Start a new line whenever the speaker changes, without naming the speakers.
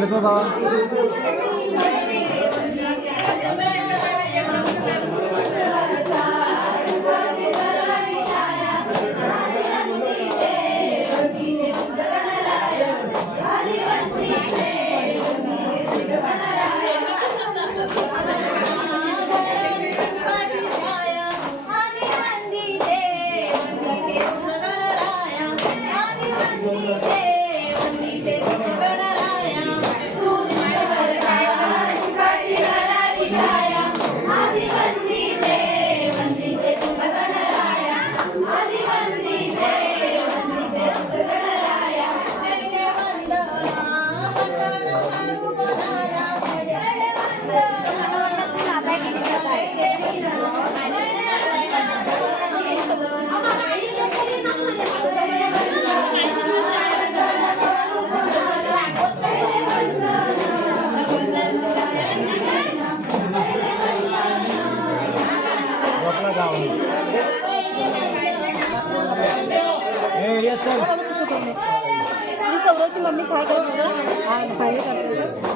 그래서나 ए ये चल
मी सौरवची मम्मी काय करत होतं